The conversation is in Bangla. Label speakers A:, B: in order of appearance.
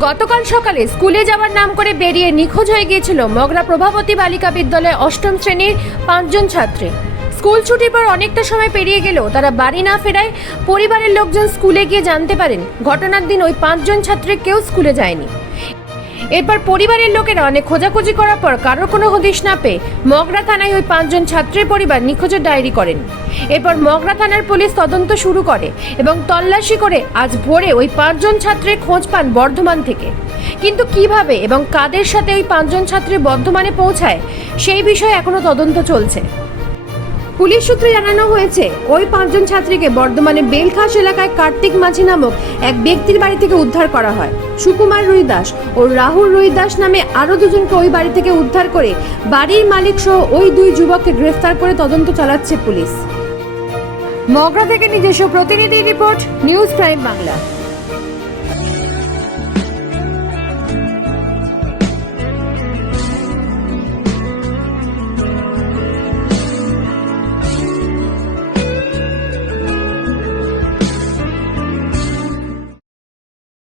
A: গতকাল সকালে স্কুলে যাওয়ার নাম করে বেরিয়ে নিখোঁজ হয়ে গিয়েছিল মগরা প্রভাবতী বালিকা বিদ্যালয়ে অষ্টম শ্রেণির পাঁচজন ছাত্রী। স্কুল ছুটির পর অনেকটা সময় পেরিয়ে গেলেও তারা বাড়ি না ফেরায় পরিবারের লোকজন স্কুলে গিয়ে জানতে পারেন, ঘটনার দিন ওই পাঁচজন ছাত্রী কেউ স্কুলে যায়নি। এরপর পরিবারের লোকেরা অনেক খোঁজাখুঁজি করার পর কারোর কোনো হদিশ না পেয়ে মগরা থানায় ওই পাঁচজন ছাত্রের পরিবার নিখোঁজের ডায়েরি করেন। এরপর মগরা থানার পুলিশ তদন্ত শুরু করে এবং তল্লাশি করে আজ ভোরে ওই পাঁচজন ছাত্রের খোঁজ পান বর্ধমান থেকে। কিন্তু কীভাবে এবং কাদের সাথে ওই পাঁচজন ছাত্রী বর্ধমানে পৌঁছায় সেই বিষয়ে এখনও তদন্ত চলছে। পুলিশ সূত্রে জানানো হয়েছে, ওই পাঁচজন ছাত্রীকে বর্ধমানে বেলখাস এলাকায় কার্তিক মাঝি নামক এক ব্যক্তির বাড়ি থেকে উদ্ধার করা হয়। সুকুমার রুই দাস ও রাহুল রুই দাস নামে আরও দুজনকে ওই বাড়ি থেকে উদ্ধার করে বাড়ির মালিক সহ ওই দুই যুবককে গ্রেফতার করে তদন্ত চালাচ্ছে পুলিশ। মগরা থেকে নিজস্ব প্রতিনিধি রিপোর্ট, নিউজ প্রাইম বাংলা।